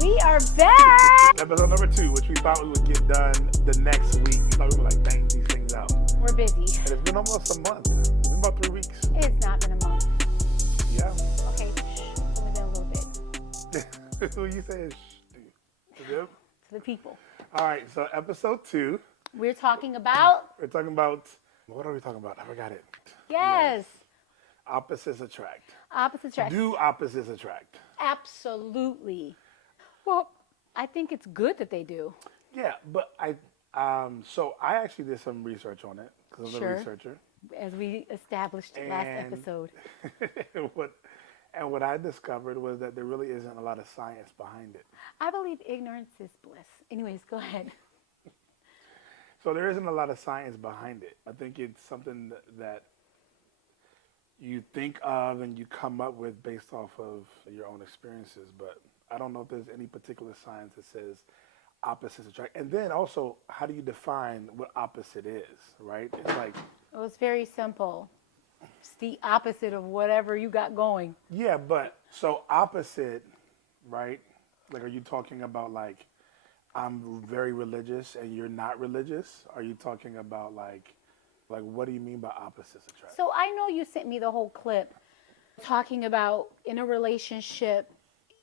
We are back. Episode number 2, which we thought we would get done the next week. We thought we would bang these things out. We're busy. And it's been almost a month. It's been about 3 weeks. It's not been a month. Yeah. Okay, it's only been a little bit. Who you say is to them? To the people. All right, so episode 2. We're talking about... We're talking about, what are we talking about? I forgot it. Yes. Opposites attract. Opposites attract. Do opposites attract? Absolutely. Well, I think it's good that they do. Yeah, but I actually did some research on it because I'm a researcher. As we established last episode. What I discovered was that there really isn't a lot of science behind it. I believe ignorance is bliss. Anyways, go ahead. So there isn't a lot of science behind it. I think it's something that you think of and you come up with based off of your own experiences, but I don't know if there's any particular science that says opposites attract. And then also, how do you define what opposite is, right? It's like... Well, it's very simple. It's the opposite of whatever you got going. Yeah, but so opposite, right? Like, are you talking about like, I'm very religious and you're not religious? Are you talking about like what do you mean by opposites attract? So I know you sent me the whole clip talking about in a relationship,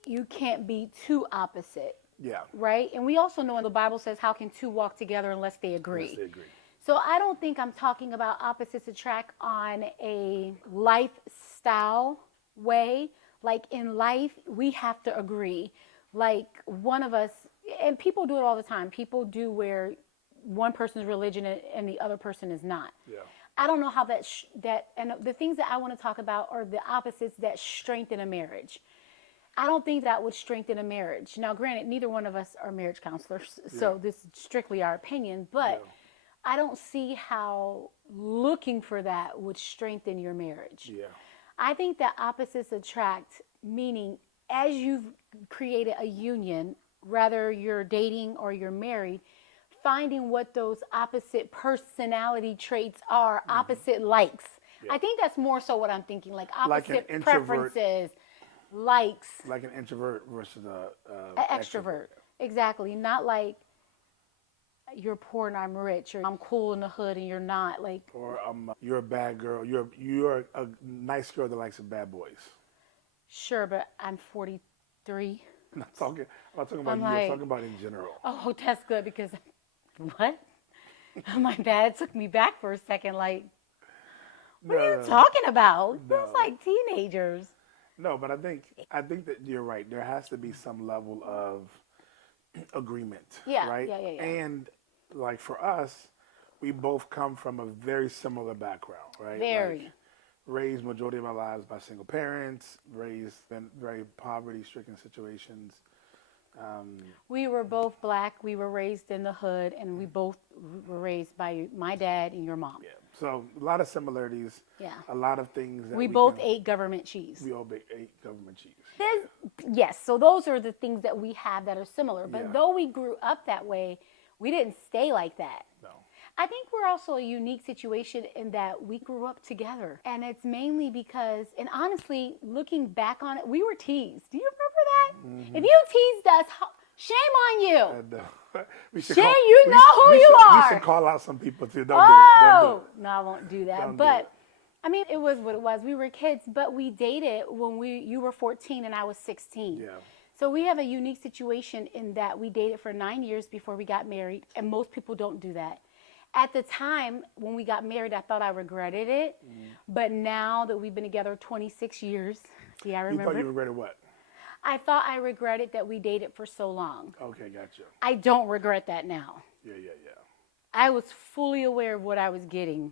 you can't be too opposite. Yeah. Right? And we also know in the Bible says, how can two walk together unless they agree? Unless they agree. So I don't think I'm talking about opposites attract on a lifestyle way. Like in life, we have to agree. Like one of us, and people do it all the time. People do where one person's religion and the other person is not. Yeah. I don't know how and the things that I want to talk about are the opposites that strengthen a marriage. I don't think that would strengthen a marriage. Now, granted, neither one of us are marriage counselors, so this is strictly our opinion, but I don't see how looking for that would strengthen your marriage. Yeah. I think that opposites attract, meaning as you've created a union, whether you're dating or you're married, finding what those opposite personality traits are, opposite likes. Yeah. I think that's more so what I'm thinking, like opposite like preferences, likes. Like an introvert versus an extrovert. Exactly. Not like you're poor and I'm rich, or I'm cool in the hood and you're not. Like, or you're a bad girl. You're a nice girl that likes bad boys. Sure, but I'm 43. I'm not talking about you. I'm talking about in general. Oh, that's good because what? My dad took me back for a second. Like, what are you talking about? No. It was like teenagers. No, but I think that you're right. There has to be some level of agreement. Yeah. Right? Yeah. And like for us, we both come from a very similar background, right? Very. Like, raised majority of our lives by single parents, raised in very poverty-stricken situations. We were both black. We were raised in the hood, and we both were raised by my dad and your mom. Yeah. So a lot of similarities. Yeah. A lot of things that we both ate government cheese. We all ate government cheese. Yes. So those are the things that we have that are similar. But though we grew up that way, we didn't stay like that. No. I think we're also a unique situation in that we grew up together. And it's mainly because, and honestly, looking back on it, we were teased. Do you remember that? Mm-hmm. If you teased us, shame on you. You know who you are. You should call out some people too. Don't do it. No, I won't do that. Don't but do it. I mean, it was what it was. We were kids, but we dated when you were 14 and I was 16. Yeah. So we have a unique situation in that we dated for 9 years before we got married, and most people don't do that. At the time when we got married, I thought I regretted it, but now that we've been together 26 years, see, I remember. You thought you regretted what? I thought I regretted that we dated for so long. Okay, gotcha. I don't regret that now. Yeah. I was fully aware of what I was getting.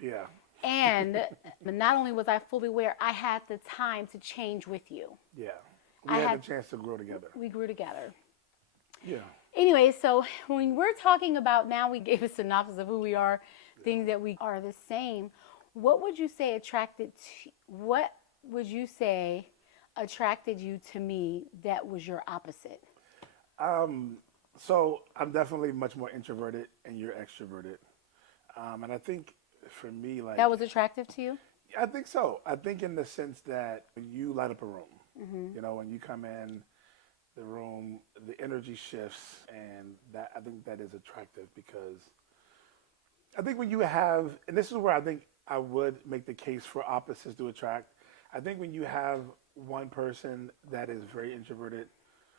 Yeah. And not only was I fully aware, I had the time to change with you. Yeah. We had the chance to grow together. We grew together. Yeah. Anyway, so when we're talking about now, we gave a synopsis of who we are, things that we are the same. What would you say attracted you to me that was your opposite? So I'm definitely much more introverted and you're extroverted. And I think for me, like... That was attractive to you? I think so. I think in the sense that you light up a room. Mm-hmm. You know, when you come in, the room, the energy shifts, and that I think that is attractive because I think when you have, and this is where I think I would make the case for opposites to attract. I think when you have one person that is very introverted,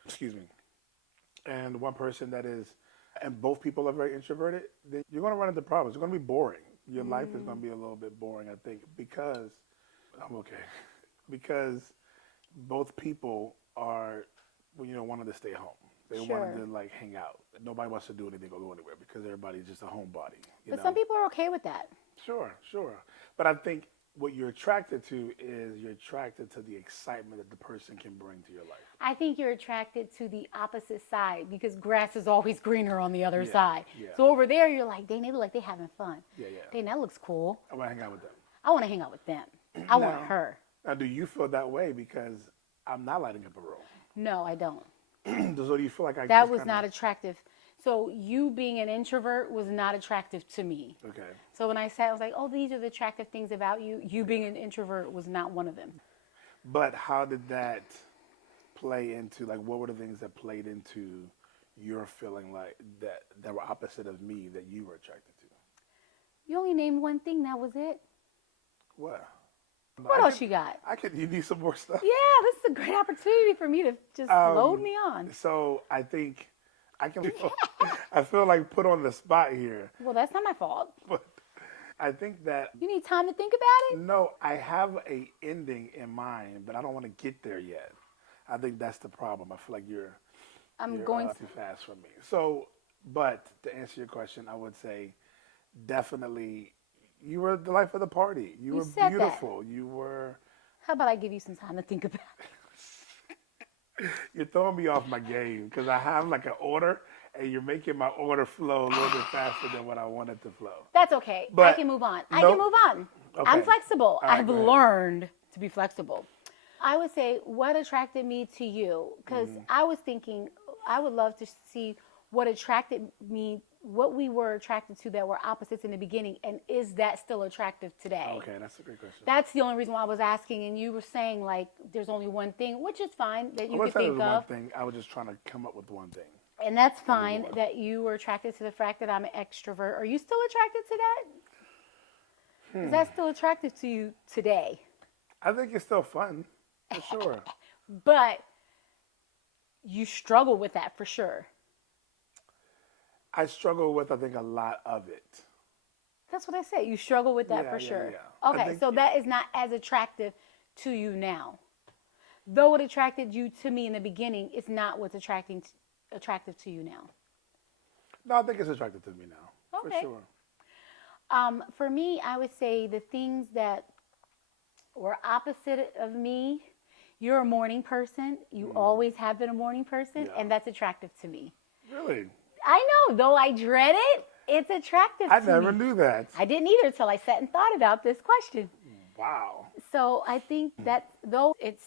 excuse me, and one person that is, and both people are very introverted, then you're going to run into problems. It's going to be boring. Your life is going to be a little bit boring, I think, because I'm okay, because both people are, wanting to stay home. They Sure. wanted to like hang out. Nobody wants to do anything or go anywhere because everybody's just a homebody. But some people are okay with that. Sure. But I think what you're attracted to is you're attracted to the excitement that the person can bring to your life. I think you're attracted to the opposite side because grass is always greener on the other Yeah, side. yeah. So over there, you're like, dang, they look like they're having fun. Yeah. Dang, that looks cool. I want to hang out with them. I want to hang out with them. I want Now- her. Now, do you feel that way because I'm not lighting up a room? No, I don't. So do you feel like I That just was kinda- not attractive. So you being an introvert was not attractive to me. Okay. So when I sat, I was like, oh, these are the attractive things about you. You being an introvert was not one of them. But how did that play into, like, what were the things that played into your feeling like that were opposite of me that you were attracted to? You only named one thing. That was it. What? What else you got? You need some more stuff? Yeah, this is a great opportunity for me to just load me on. So I think I can, I feel like put on the spot here, Well, that's not my fault. but I think that, You need time to think about it? no, I have a ending in mind, but I don't want to get there yet. I think that's the problem. I feel like you're going too fast for me. So, but to answer your question, I would say definitely you were the life of the party. You were said that. beautiful. You were. How about I give you some time to think about it? You're throwing me off my game because I have like an order, and you're making my order flow a little bit faster than what I want it to flow. That's okay. I But- can move on. I Nope. can move on. Okay. I'm flexible. All right, I've go ahead. learned to be flexible. I would say what attracted me to you, because Mm-hmm. I was thinking I would love to see what attracted me, what we were attracted to that were opposites in the beginning, and is that still attractive today? Okay, that's a great question. That's the only reason why I was asking, and you were saying like there's only one thing, which is fine that I you wasn't could saying think there was of. one thing. I was just trying to come up with one thing. And that's fine one. that you were attracted to the fact that I'm an extrovert. Are you still attracted to that? Is that still attractive to you today? I think it's still fun, for sure. But you struggle with that for sure. I struggle with, I think, a lot of it. That's what I said. You struggle with that Yeah, for yeah, sure. yeah. I Okay, think so it- that is not as attractive to you now. Though it attracted you to me in the beginning, it's not what's attractive to you now. No, I think it's attractive to me now, Okay. for sure. For me, I would say the things that were opposite of me. You're a morning person. You always have been a morning person, Yeah. and that's attractive to me. Really? I know, though I dread it, it's attractive I to never me. knew that. I didn't either until I sat and thought about this question. Wow. So I think that though it's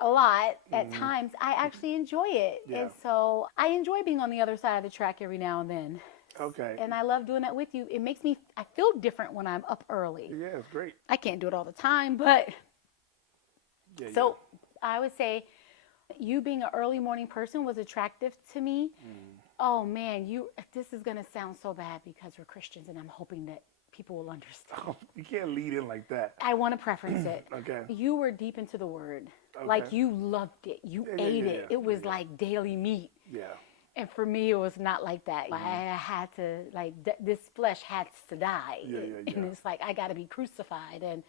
a lot at times, I actually enjoy it. Yeah. And so I enjoy being on the other side of the track every now and then. Okay. And I love doing that with you. It makes me, I feel different when I'm up early. Yeah, it's great. I can't do it all the time, but Yeah, so I would say you being an early morning person was attractive to me. Oh man, this is going to sound so bad because we're Christians and I'm hoping that people will understand. yeah. You can't lead in like that. I want to preference it. Okay. You were deep into the word. Like Okay. you loved it. You Yeah, yeah, ate yeah, it. yeah. It was Yeah. like daily meat. Yeah. And for me, it was not like that. I had to, like, this flesh has to die. Yeah, yeah, And yeah. it's like, I got to be crucified and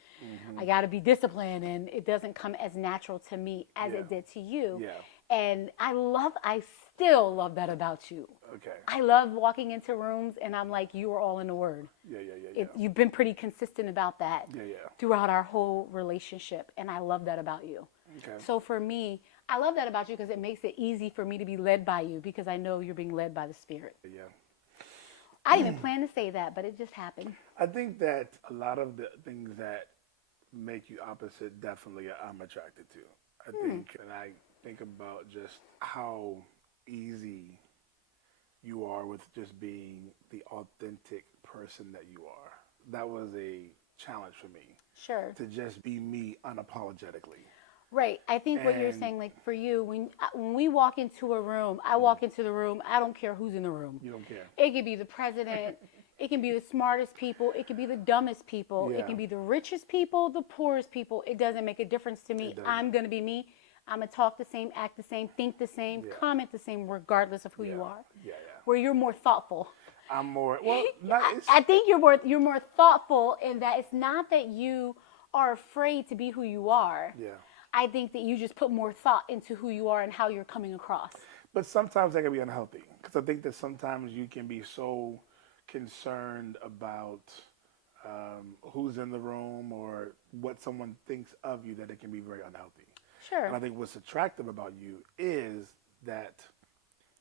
I got to be disciplined. And it doesn't come as natural to me as Yeah. it did to you. Yeah. And I still love that about you. Okay. I love walking into rooms and I'm like, you are all in the word. Yeah, yeah, yeah, yeah. You've been pretty consistent about that Yeah, yeah. throughout our whole relationship. And I love that about you. Okay. So for me, I love that about you because it makes it easy for me to be led by you because I know you're being led by the Spirit. Yeah. I didn't even plan to say that, but it just happened. I think that a lot of the things that make you opposite definitely I'm attracted to. I think, and I think about just how easy you are with just being the authentic person that you are. That was a challenge for me Sure. to just be me unapologetically. Right. I think what you're And saying, like for you, when we walk into a room, I walk into the room. I don't care who's in the room. you don't care. It could be the president. It can be the smartest people. It can be the dumbest people. Yeah. It can be the richest people, the poorest people. It doesn't make a difference to me. doesn't. I'm gonna be me. I'm gonna talk the same, act the same, think the same, Yeah. comment the same, regardless of who you Yeah. are. Yeah, Where you're more thoughtful. I'm more, well, not, it's, I think you're more thoughtful in that it's not that you are afraid to be who you are. yeah. I think that you just put more thought into who you are and how you're coming across. But sometimes that can be unhealthy because I think that sometimes you can be so concerned about who's in the room or what someone thinks of you that it can be very unhealthy. Sure. And I think what's attractive about you is that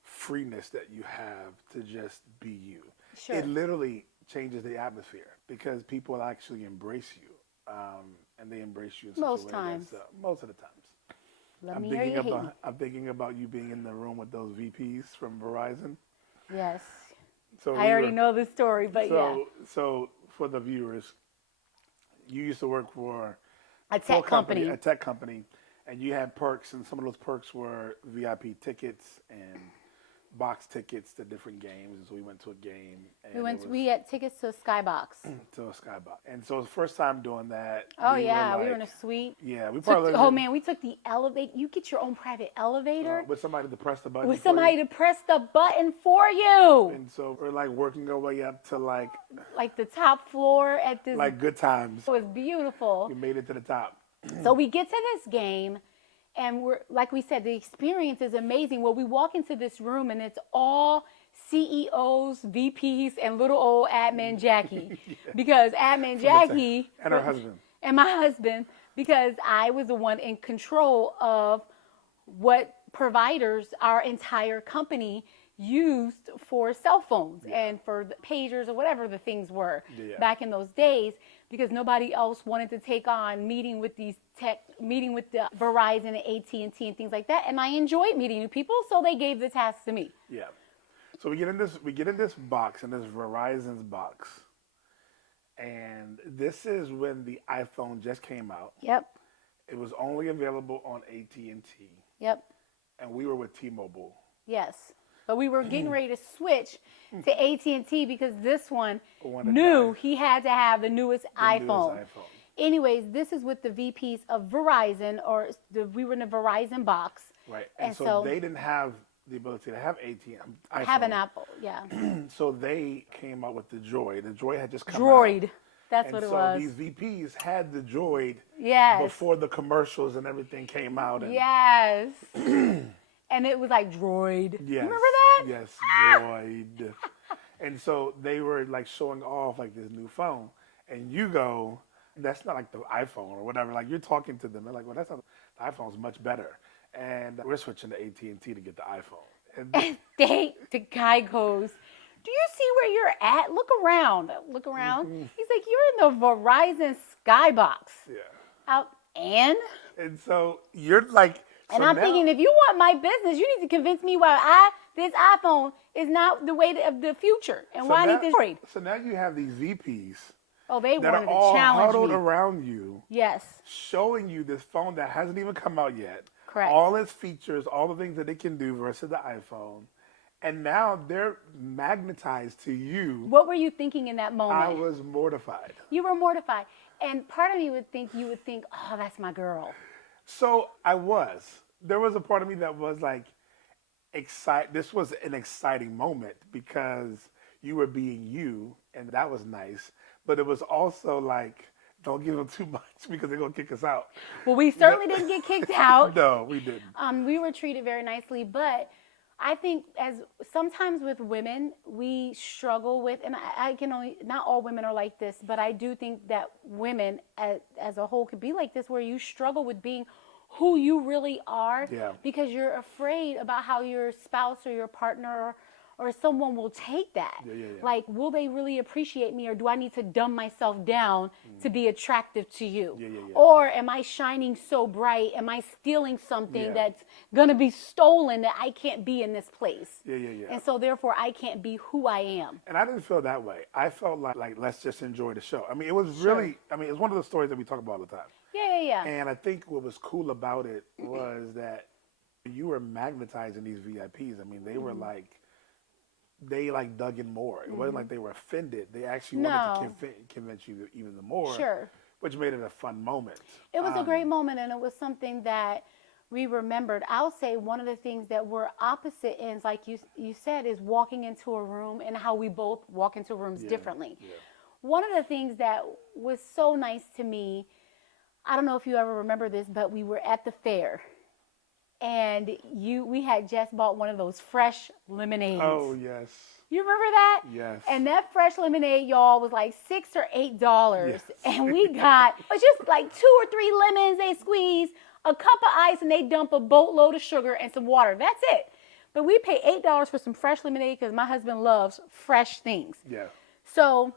freeness that you have to just be you. Sure. It literally changes the atmosphere because people actually embrace you, and they embrace you in such Most a way times. that's, most of the times. Let me hear you hating. I'm thinking about you being in the room with those VPs from Verizon. Yes. So I already know the story, but yeah. So for the viewers, you used to work for A tech company. a tech company, and you had perks, and some of those perks were VIP tickets and box tickets to different games. And so we went to a game. And We had tickets to a Skybox. to a skybox, and so it was the first time doing that. Oh we yeah, were we were in a like- suite. Yeah, we Took probably. oh man, we took the elevator. You get your own private elevator With somebody to press the button. with for you. somebody to press the button for you, And so we're like working our way up to like like the top floor at this. good times. It was beautiful. We made it to the top. So we get to this game, and we're like we said, the experience is amazing. Well, we walk into this room, and it's all CEOs, VPs, and little old admin Jackie, because admin Jackie And her husband. and my husband, because I was the one in control of what providers our entire company used for cell phones and for the pagers or whatever the things were back in those days, because nobody else wanted to take on meeting with the Verizon and AT&T and things like that. And I enjoyed meeting new people, so they gave the task to me. Yeah. So we get in this box, in this Verizon's box. And this is when the iPhone just came out. Yep. It was only available on AT&T, Yep. and we were with T-Mobile. Yes. But we were getting ready to switch to AT&T because this one Wanted knew that. he had to have the newest iPhone. Newest iPhone. Anyways, this is with the VPs of Verizon, we were in the Verizon box. Right. And And so so- they didn't have the ability to have iPhone. Have an Apple, yeah. So they came out with the Droid. The Droid had just come out. Droid. That's And what it so was. these VPs had the Droid Yes. before the commercials and everything came out. And Yes. And it was like Droid. Yes. You remember that? Yes, Droid. And so they were like showing off like this new phone. And you go, that's not like the iPhone or whatever. Like you're talking to them. They're like, well, that's not, the iPhone's much better. And we're switching to AT&T to get the iPhone. And The guy goes, do you see where you're at? Look around. Look around. He's like, you're in the Verizon Skybox. yeah. And So you're like, And so I'm now- thinking, if you want my business, you need to convince me why this iPhone is not the way of the future, and so why I now- need this Droid. So now you have these VPs Oh, they that wanted are all to challenge huddled me. around you, Yes, showing you this phone that hasn't even come out yet. Correct. All its features, all the things that it can do versus the iPhone. And now they're magnetized to you. what were you thinking in that moment? I was mortified. You were mortified, and part of me would think oh, that's my girl. So I was. There was a part of me that was like excited. This was an exciting moment because you were being you, and that was nice. But it was also like, don't give them too much because they're gonna kick us out. Well, we certainly didn't get kicked out. No, we didn't. We were treated very nicely, but I think as sometimes with women, we struggle with, and I can only, not all women are like this, but I do think that women as a whole could be like this, where you struggle with being who you really are Yeah. because you're afraid about how your spouse or your partner or someone will take that. Yeah. Like, will they really appreciate me, or do I need to dumb myself down to be attractive to you? Yeah. Or am I shining so bright? Am I stealing something Yeah. that's going to be stolen that I can't be in this place? Yeah. And so therefore I can't be who I am. And I didn't feel that way. I felt like let's just enjoy the show. I mean, it was really, I mean, it's one of the stories that we talk about all the time. Yeah. And I think what was cool about it was that you were magnetizing these VIPs. I mean, they were like, they like dug in more. It wasn't like they were offended. They actually wanted to No. convince you even more, Sure. which made it a fun moment. It was a great moment, and it was something that we remembered. I'll say one of the things that were opposite ends, like you said, is walking into a room and how we both walk into rooms differently. Yeah. One of the things that was so nice to me, I don't know if you ever remember this, but we were at the fair, and we had just bought one of those fresh lemonades. Oh, yes. You remember that? Yes. And that fresh lemonade, y'all, was like $6 or $8. Yes. And we got, it was just like 2 or 3 lemons they squeeze, a cup of ice, and they dump a boatload of sugar and some water. That's it. But we pay $8 for some fresh lemonade because my husband loves fresh things. Yeah. So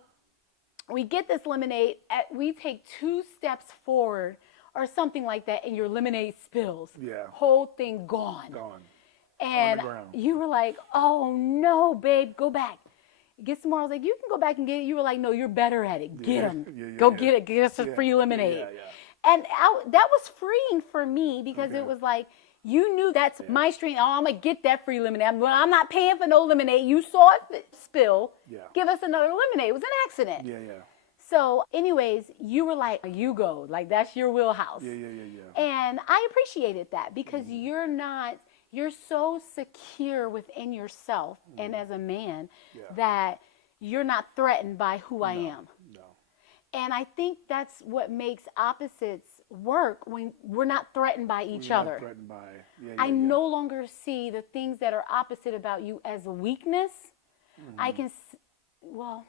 we get this lemonade, we take 2 steps forward or something like that, and your lemonade spills. Yeah. Whole thing gone. Gone. And ground. you were like, oh no, babe, go back. Get some more. I was like, you can go back and get it. You were like, no, you're better at it. Get them. Go get it. Get us a free lemonade. Yeah. And that was freeing for me because it was like, you knew that's my strength. Oh, I'm going to get that free lemonade. I'm not paying for no lemonade. You saw it spill. Yeah. Give us another lemonade. It was an accident. Yeah. So anyways, you were like, you go. Like, that's your wheelhouse. Yeah. And I appreciated that because you're so secure within yourself and as a man that you're not threatened by who I am. No. And I think that's what makes opposites work when we're not threatened by each other. Not threatened by. I no longer see the things that are opposite about you as a weakness. I can, well,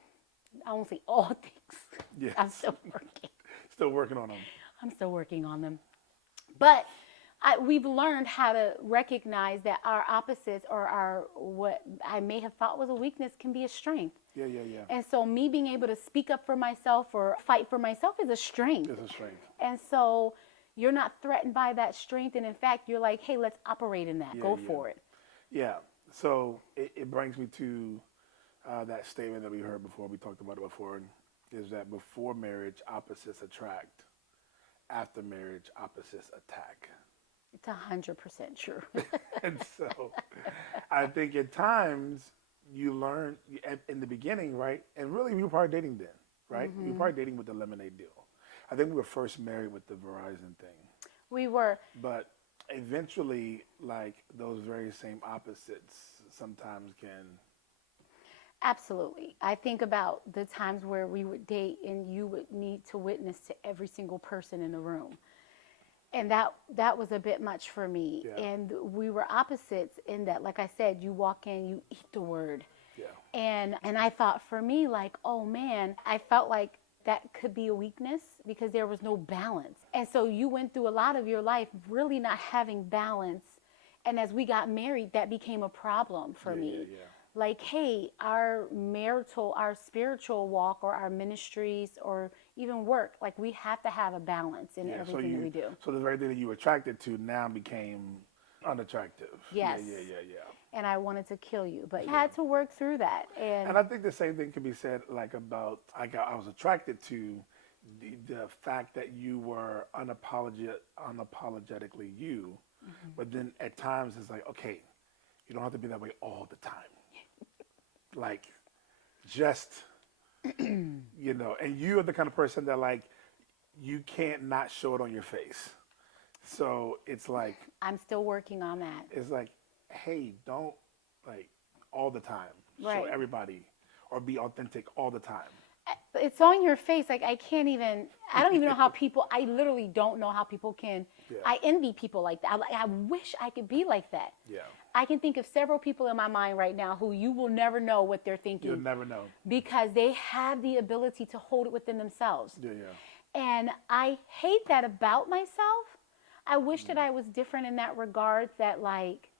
I won't say all things. Yes. I'm still working. Still working on them. I'm still working on them. But we've learned how to recognize that our opposites or our what I may have thought was a weakness can be a strength. Yeah. And so me being able to speak up for myself or fight for myself is a strength. It's a strength. And so you're not threatened by that strength. And in fact, you're like, hey, let's operate in that. Go for it. Yeah. So it brings me to that statement that we heard before. We talked about it before. Is that before marriage, opposites attract. After marriage, opposites attack. It's 100% true. And so I think at times you learn in the beginning, right? And really, we were probably dating then, right? We were probably dating with the lemonade deal. I think we were first married with the Verizon thing. We were. But eventually, like, those very same opposites sometimes can. Absolutely. I think about the times where we would date and you would need to witness to every single person in the room. And that was a bit much for me. Yeah. And we were opposites in that, like I said, you walk in, you eat the word. Yeah. And I thought for me, like, oh man, I felt like that could be a weakness because there was no balance. And so you went through a lot of your life really not having balance. And as we got married, that became a problem for me. Yeah. Like, hey, our spiritual walk or our ministries or even work, like we have to have a balance in everything that we do. So the very thing that you were attracted to now became unattractive. Yes. Yeah. And I wanted to kill you, but I had to work through that. And I think the same thing can be said like about, like I was attracted to the fact that you were unapologetically you, but then at times it's like, okay, you don't have to be that way all the time. Like, just, and you are the kind of person that, like, you can't not show it on your face. So it's like. I'm still working on that. It's like, hey, don't, like, all the time. Right. Show everybody or be authentic all the time. It's on your face. Like, I don't even know how I literally don't know how people can. Yeah. I envy people like that. I wish I could be like that. Yeah. I can think of several people in my mind right now who you will never know what they're thinking. You'll never know. Because they have the ability to hold it within themselves. Yeah. And I hate that about myself. I wish that I was different in that regard, that, like,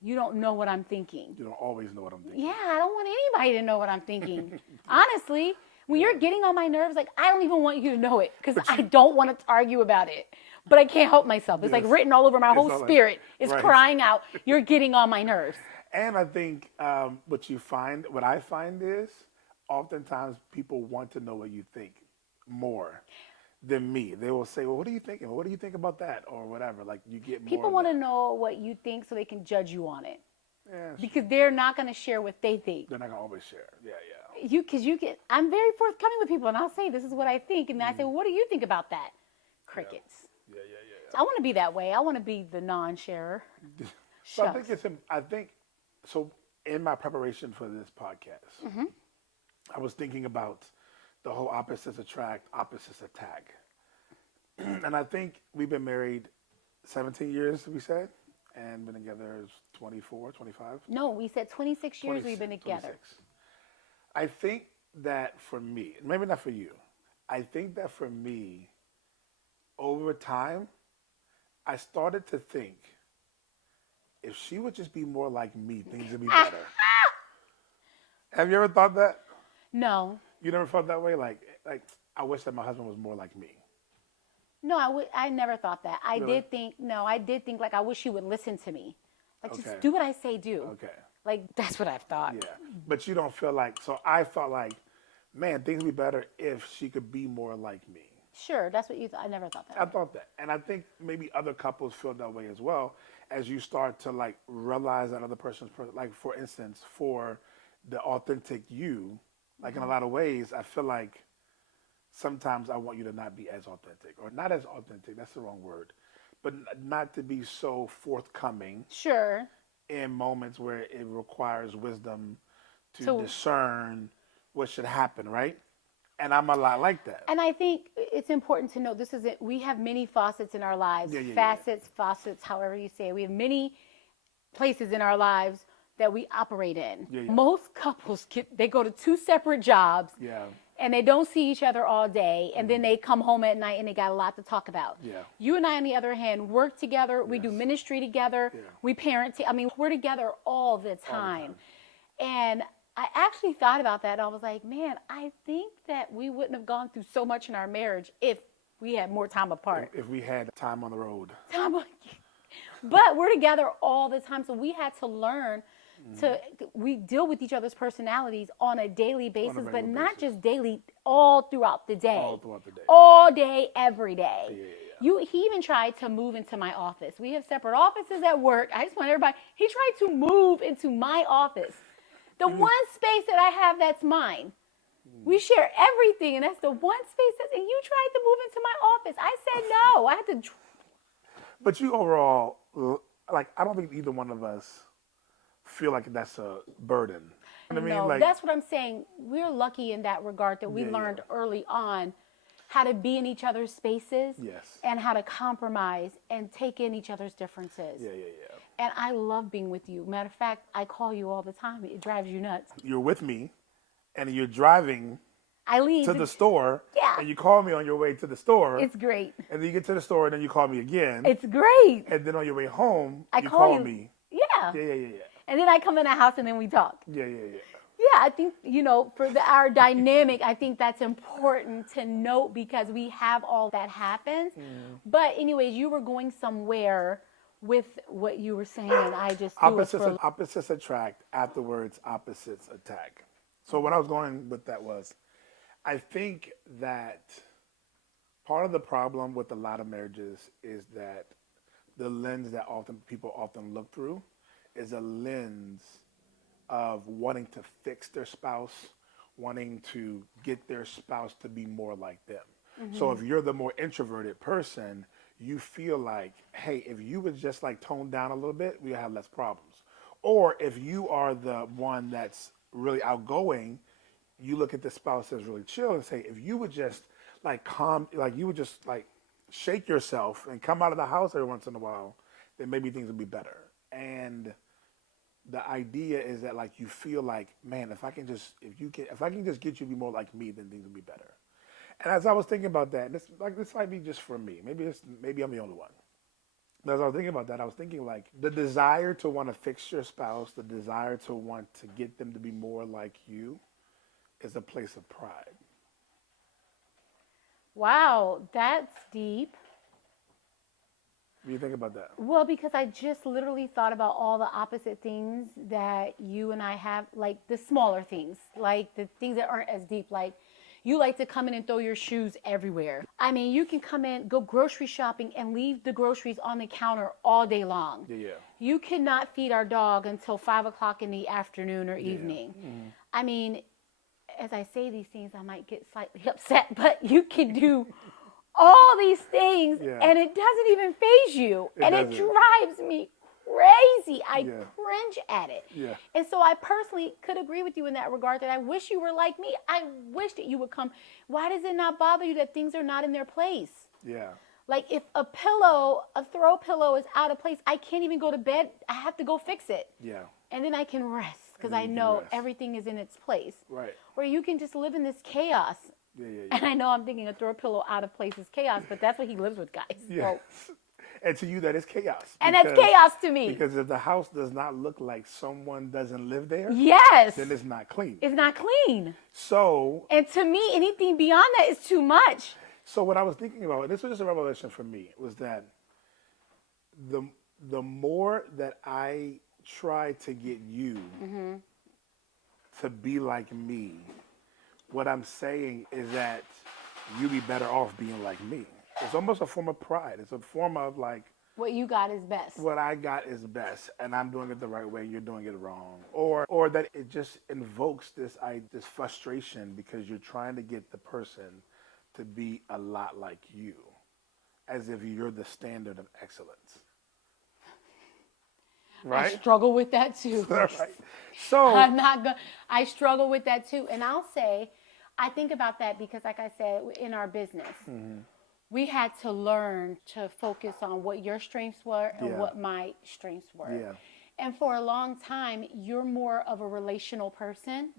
you don't know what I'm thinking. You don't always know what I'm thinking. Yeah, I don't want anybody to know what I'm thinking. Honestly, when you're getting on my nerves, like, I don't even want you to know it because I don't want to argue about it. But I can't help myself. It's like written all over my whole spirit. It's crying out, you're getting on my nerves. And I think what I find is oftentimes people want to know what you think more than me. They will say, well, what are you thinking? What do you think about that? Or whatever. Like, you get more People of want to that. know what you think so they can judge you on it. Yeah, Because they're not going to share what they think. they're not going to always share. Yeah, yeah. I'm very forthcoming with people and I'll say, this is what I think. And I say, well, what do you think about that? Crickets. Yeah, yeah, So I want to be that way. I want to be the non-sharer. yeah. So I Shucks. think so in my preparation for this podcast, I was thinking about the whole opposites attract, opposites attack. And I think we've been married 17 years, we said, and been together 24, 25. No, we said 26 years we've been 26, together. 26. I think that for me, maybe not for you, I think that for me, over time, I started to think if she would just be more like me, things would be better. Have you ever thought that? No. You never felt that way? Like I wish that my husband was more like me. No, I never thought that. I Really? did think like I wish you would listen to me. Like Okay. just do what I say do. Okay. Like that's what I've thought. Yeah. But you don't feel like, so I felt like, man, things would be better if she could be more like me. Sure, that's what you thought. I never thought that. I thought that. And I think maybe other couples feel that way as well as you start to like realize that other person's, like for instance, for the authentic you, like in a lot of ways, I feel like sometimes I want you to not be as authentic or not as authentic. That's the wrong word, but not to be so forthcoming Sure. in moments where it requires wisdom to So- discern what should happen, right? And I'm a lot like that. And I think it's important to note we have many faucets in our lives. Yeah, yeah, yeah. Facets, faucets, however you say it. We have many places in our lives that we operate in. Yeah, yeah. Most couples they go to two separate jobs Yeah. and they don't see each other all day and then they come home at night and they got a lot to talk about. Yeah. You and I, on the other hand, work together. We do Yes. ministry together. Yeah. We parent. We're together all the time. And I actually thought about that. I was like, man, I think that we wouldn't have gone through so much in our marriage if we had more time apart. If we had time on the road. But we're together all the time. So we had to learn we deal with each other's personalities on a daily basis, but regular not basis. just daily, all throughout the day. All throughout the day. All day, every day. Yeah. He even tried to move into my office. We have separate offices at work. I just want everybody, he tried to move into my office. The one space that I have that's mine. We share everything, and that's the one space and you tried to move into my office. I said no. I had to. But you overall, like, I don't think either one of us feel like that's a burden. You know what I mean? No, Like, that's what I'm saying. We're lucky in that regard that we Yeah, learned yeah. early on how to be in each other's spaces Yes. and how to compromise and take in each other's differences. yeah. And I love being with you. Matter of fact, I call you all the time. It drives you nuts. You're with me, and you're driving I leave. to the store, Yeah. and you call me on your way to the store, It's great. and then you get to the store, and then you call me again, It's great. and then on your way home, I you call call you. me. Yeah. Yeah. And then I come in the house and then we talk. Yeah. Yeah, I think, for our dynamic, I think that's important to note because we have all that happens. But anyways, you were going somewhere with what you were saying, and I just threw it for Opposites attract, afterwards opposites attack. So what I was going with that was, I think that part of the problem with a lot of marriages is that the lens that people often look through is a lens of wanting to fix their spouse, wanting to get their spouse to be more like them. So if you're the more introverted person, you feel like, hey, if you would just like tone down a little bit, we would have less problems. Or if you are the one that's really outgoing, you look at the spouse that's really chill and say, if you would just like you would just like shake yourself and come out of the house every once in a while, then maybe things would be better. And the idea is that like you feel like, man, if I can just get you to be more like me, then things will be better. And as I was thinking about that, this might be just for me. Maybe I'm the only one. But as I was thinking about that, I was thinking like the desire to want to fix your spouse, the desire to want to get them to be more like you, is a place of pride. Wow, that's deep. What do you think about that? Well, because I just literally thought about all the opposite things that you and I have, like the smaller things, like the things that aren't as deep, like, You like to come in and throw your shoes everywhere. I mean, you can come in, go grocery shopping, and leave the groceries on the counter all day long. Yeah. You cannot feed our dog until 5 o'clock in the afternoon or evening. I mean, as I say these things, I might get slightly upset, but you can do all these things Yeah. and it doesn't even faze you. It and it doesn't. drives me crazy. I Yeah. cringe at it. Yeah. And so I personally could agree with you in that regard that I wish you were like me. I wish that you would come. Why does it not bother you that things are not in their place? Yeah. Like if a throw pillow is out of place, I can't even go to bed. I have to go fix it. Yeah. And then I can rest because then I you can know rest. everything is in its place. Right. Or you can just live in this chaos. Yeah. And I know I'm thinking a throw pillow out of place is chaos, but that's what he lives with, guys. Yeah. So, And to you, that is chaos. and that's chaos to me. Because if the house does not look like someone doesn't live there, Yes. then it's not clean. It's not clean. So And to me, anything beyond that is too much. what I was thinking about, and this was just a revelation for me, was that the more that I try to get you to be like me, what I'm saying is that you'd be better off being like me. It's almost a form of pride. It's a form of like, What you got is best. what I got is best, and I'm doing it the right way. You're doing it wrong, or that it just invokes this frustration because you're trying to get the person to be a lot like you, as if you're the standard of excellence. I Right. struggle with that too. Right. So I'm not going I struggle with that too. And I'll say, I think about that because like I said, in our business, we had to learn to focus on what your strengths were and Yeah. what my strengths were. Yeah. And for a long time, you're more of a relational person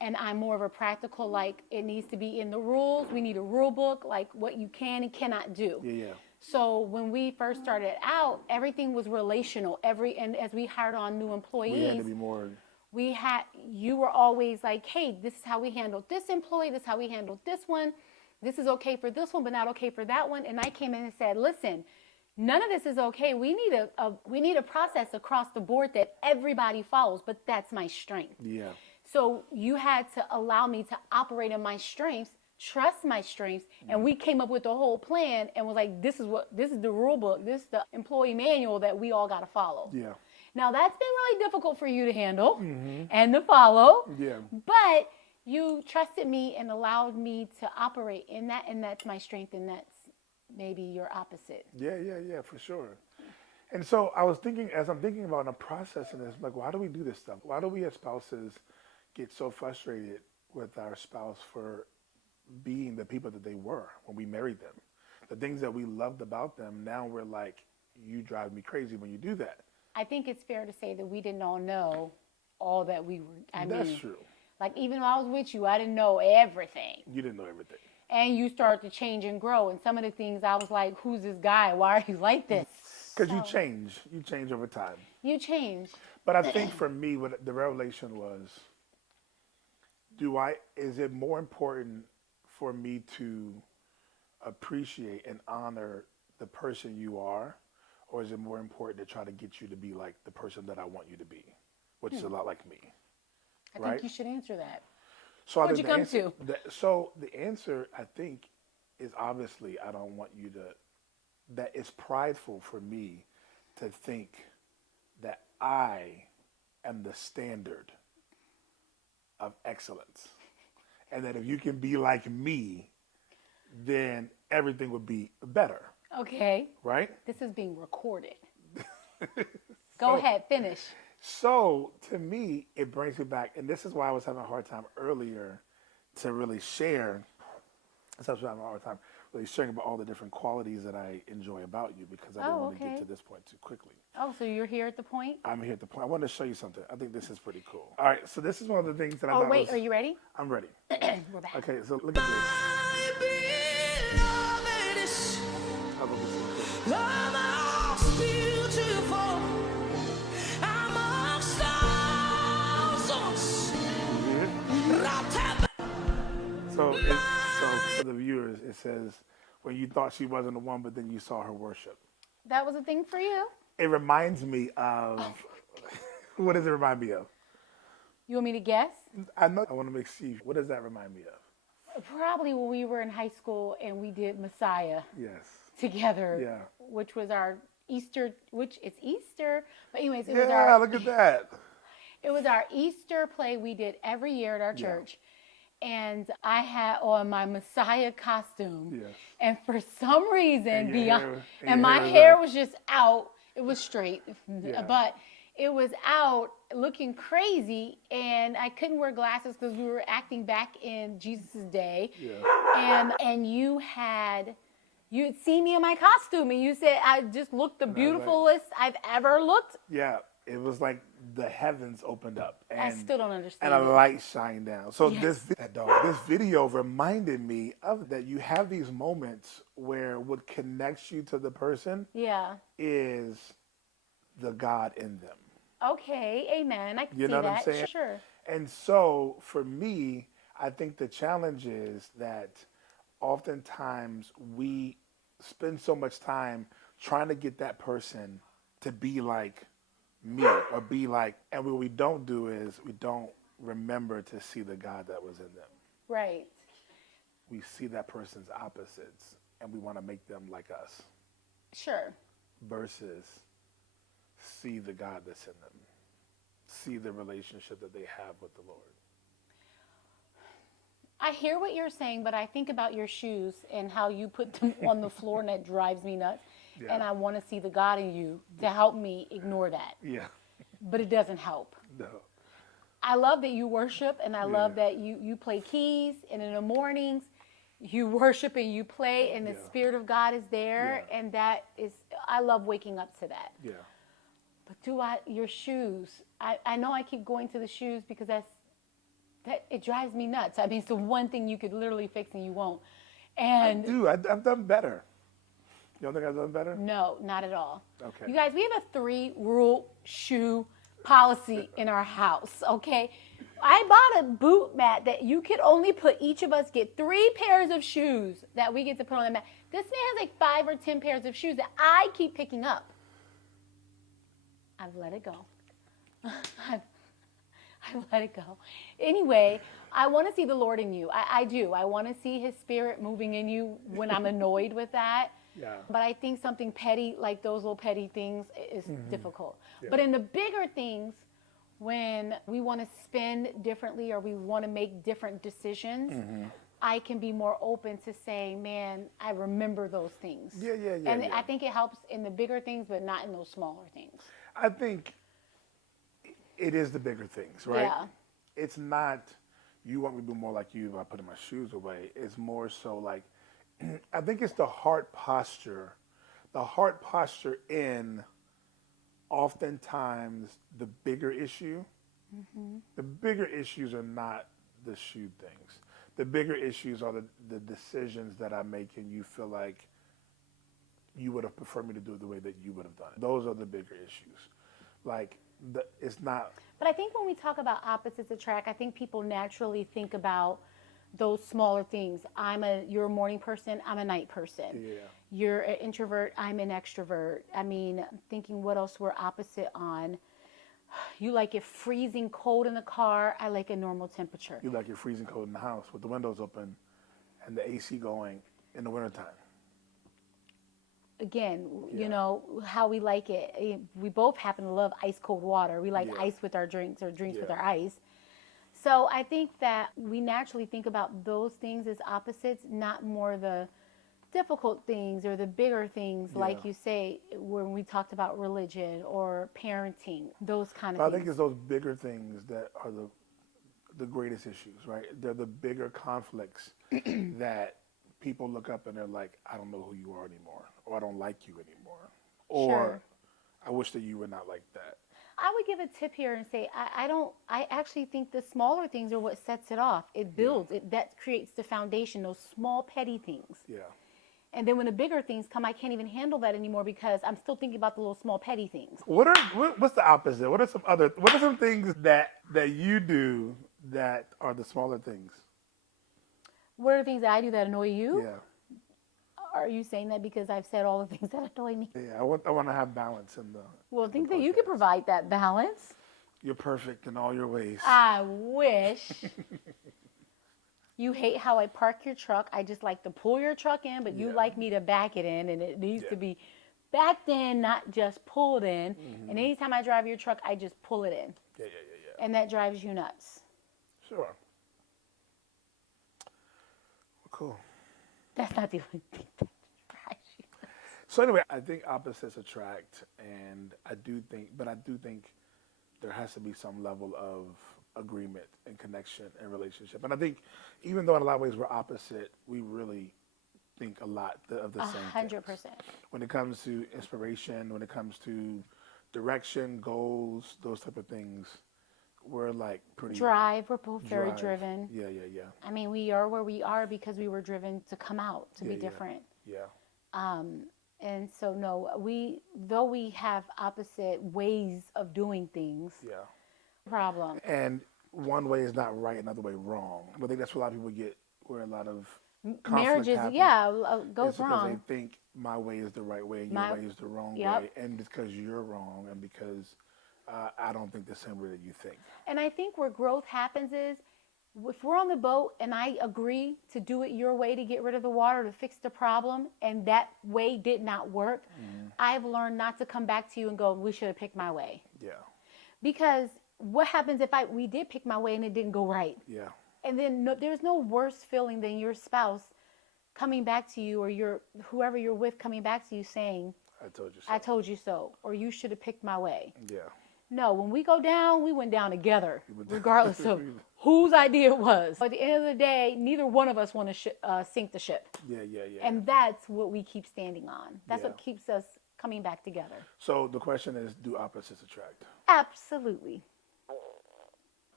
and I'm more of a practical, like it needs to be in the rules. We need a rule book, like what you can and cannot do. yeah. So when we first started out, everything was relational. And as we hired on new employees, We had to be more. you were always like, hey, this is how we handled this employee, this is how we handled this one. This is okay for this one, but not okay for that one. And I came in and said, listen, none of this is okay. We need a process across the board that everybody follows, but that's my strength. Yeah. So you had to allow me to operate in my strengths, trust my strengths, and we came up with a whole plan and was like, this is the rule book, this is the employee manual that we all got to follow. Yeah. Now that's been really difficult for you to handle and to follow. Yeah. But you trusted me and allowed me to operate in that, and that's my strength, and that's maybe your opposite. Yeah, for sure. And so I was thinking, as I'm thinking about and I'm processing this, like, why do we do this stuff? Why do we as spouses get so frustrated with our spouse for being the people that they were when we married them? The things that we loved about them, now we're like, you drive me crazy when you do that. I think it's fair to say that we didn't all know all that we were. That's true. Like even when I was with you, I didn't know everything. You didn't know everything. And you start to change and grow. And some of the things I was like, who's this guy? Why are you like this? Because you change. You change over time. You change. But I think for me, what the revelation was, is it more important for me to appreciate and honor the person you are, or is it more important to try to get you to be like the person that I want you to be, which is a lot like me? I Right? think you should answer that. So I What'd think you come the to? answer, so the answer, I think, is obviously I don't want you to, that it's prideful for me to think that I am the standard of excellence. And that if you can be like me, then everything would be better, Okay. right? This is being recorded. Go ahead, finish. So to me, it brings me back, and this is why I was having a hard time earlier to really share. So I was having a hard time really sharing about all the different qualities that I enjoy about you because I didn't want to okay. get to this point too quickly. Oh, so you're here at the point? I'm here at the point. I want to show you something. I think this is pretty cool. All right, so this is one of the things that I Oh, thought wait, was. are you ready? I'm ready. We're back. Okay, so look at this. I love this so cool. So for the viewers, it says, when you thought she wasn't the one, but then you saw her worship. That was a thing for you? It reminds me of, what does it remind me of? You want me to guess? I know, I want to make sure, what does that remind me of? Probably when we were in high school and we did Messiah Yes. together, Yeah. which was our Easter, which it's Easter, but anyways, Yeah, look at that. it was our Easter play we did every year at our Yeah. church. And I had on my Messiah costume. Yes. And for some reason, And your beyond, hair- and and your my hair was hair up. was just out. It was straight, Yeah. but it was out looking crazy. And I couldn't wear glasses because we were acting back in Jesus' day. Yeah. And you had seen me in my costume and you said I just looked the I was like- beautifulest I've ever looked. Yeah. It was like the heavens opened up. And, I still don't understand And a it. light shined down. So Yes. this video reminded me of that. You have these moments where what connects you to the person Yeah. is the God in them. Okay. Amen. I can You see know what I'm that. saying? Sure. And so for me, I think the challenge is that oftentimes we spend so much time trying to get that person to be like me or be like, and what we don't do is we don't remember to see the God that was in them. Right. We see that person's opposites and we want to make them like us Sure. versus see the God that's in them, see the relationship that they have with the Lord. I hear what you're saying, but I think about your shoes and how you put them on the floor, and that drives me nuts. Yeah. And I want to see the God in you to help me ignore that. Yeah. But it doesn't help. No. I love that you worship, and I love Yeah. that you play keys, and in the mornings you worship and you play, and the Yeah. Spirit of God is there, Yeah. and that is, I love waking up to that. Yeah. But your shoes, I know I keep going to the shoes because that it drives me nuts. I mean, it's the one thing you could literally fix and you won't. And I've done better. You don't think I've done better? no, not at all. Okay. You guys, we have a 3-rule shoe policy in our house, okay? I bought a boot mat that you could only put, each of us get 3 pairs of shoes that we get to put on the mat. This man has like 5 or 10 pairs of shoes that I keep picking up. I've let it go. I've let it go. Anyway, I want to see the Lord in you. I do. I want to see his spirit moving in you when I'm annoyed with that. Yeah. But I think something petty, like those little petty things, is difficult. Yeah. But in the bigger things, when we want to spend differently or we want to make different decisions, I can be more open to saying, man, I remember those things. Yeah. And yeah. I think it helps in the bigger things, but not in those smaller things. I think it is the bigger things, right? Yeah. It's not, you want me to be more like you if I put my shoes away. It's more so like, I think it's the heart posture. The heart posture in oftentimes the bigger issue. The bigger issues are not the shoe things. The bigger issues are the decisions that I make and you feel like you would have preferred me to do it the way that you would have done it. Those are the bigger issues. Like, it's not. But I think when we talk about opposites attract, I think people naturally think about those smaller things. You're a morning person, I'm a night person. Yeah. You're an introvert, I'm an extrovert. I mean, thinking what else we're opposite on. You like it freezing cold in the car, I like a normal temperature. You like you're freezing cold in the house with the windows open and the AC going in the wintertime. Again, Yeah. you know, how we like it. We both happen to love ice cold water. We like Yeah. ice with our drinks or drinks with Yeah. our ice. So I think that we naturally think about those things as opposites, not more the difficult things or the bigger things, like Yeah. you say, when we talked about religion or parenting, those kind of But I things. think it's those bigger things that are the greatest issues, right? They're the bigger conflicts that people look up and they're like, I don't know who you are anymore, or I don't like you anymore, or Sure. I wish that you were not like that. I would give a tip here and say, I actually think the smaller things are what sets it off. It builds, that creates the foundation, those small petty things. Yeah. And then when the bigger things come, I can't even handle that anymore because I'm still thinking about the little small petty things. What's the opposite? What are some things that you do that are the smaller things? What are the things that I do that annoy you? Yeah. Are you saying that because I've said all the things that annoy me? Yeah. I want to have balance in the. Well, I think that you could provide that balance. You're perfect in all your ways. I wish. You hate how I park your truck. I just like to pull your truck in, but you Yeah. like me to back it in, and it needs Yeah. to be backed in, not just pulled in. Mm-hmm. And anytime I drive your truck, I just pull it in, Yeah. and that drives you nuts. Sure. Cool. That's not the only thing that drives you nuts. So anyway, I think opposites attract, and I do think there has to be some level of agreement and connection and relationship. And I think even though in a lot of ways we're opposite, we really think a lot of the same things. 100%. When it comes to inspiration, when it comes to direction, goals, those type of things, we're like pretty Drive. We're both very drive. driven. Yeah. I mean, we are where we are because we were driven to come out, to be Yeah. different. Yeah. And so, no, though we have opposite ways of doing things, Yeah. problem. And one way is not right, another way wrong. I think that's where a lot of people get where a lot of conflict Marriages, happens. goes It's because wrong. they think my way is the right way and My- your way is the wrong Yep. way, and because you're wrong, and because I don't think the same way that you think. And I think where growth happens is if we're on the boat and I agree to do it your way to get rid of the water, to fix the problem, and that way did not work, I've learned not to come back to you and go, we should have picked my way. Yeah. Because what happens if we did pick my way and it didn't go right? Yeah. And then there's no worse feeling than your spouse coming back to you, or whoever you're with coming back to you saying, I told you so. I told you so, or you should have picked my way. Yeah. No, when we go down, we went down together, regardless of whose idea it was. At the end of the day, neither one of us want to sink the ship. Yeah. And that's what we keep standing on. That's Yeah. what keeps us coming back together. So the question is, do opposites attract? Absolutely.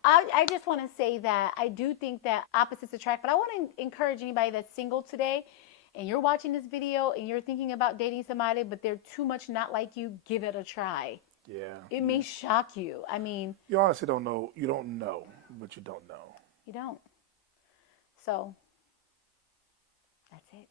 I just want to say that I do think that opposites attract, but I want to encourage anybody that's single today and you're watching this video and you're thinking about dating somebody, but they're too much not like you, give it a try. Yeah. It may shock you. I mean, You honestly don't know. You don't know, but you don't know. you don't. So, that's it.